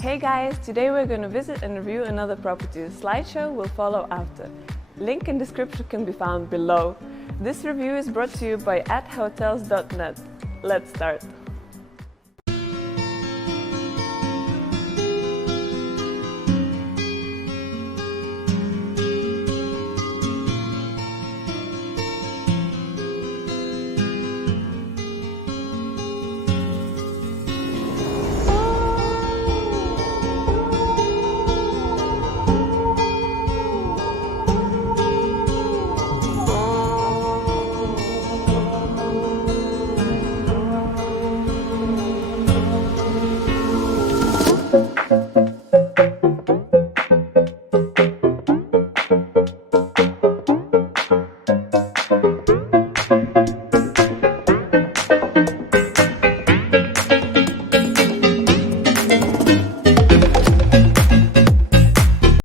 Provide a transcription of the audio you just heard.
Hey guys, today we're going to visit and review another property. The slideshow will follow after. Link in description can be found below. This review is brought to you by @hotels.net. Let's start.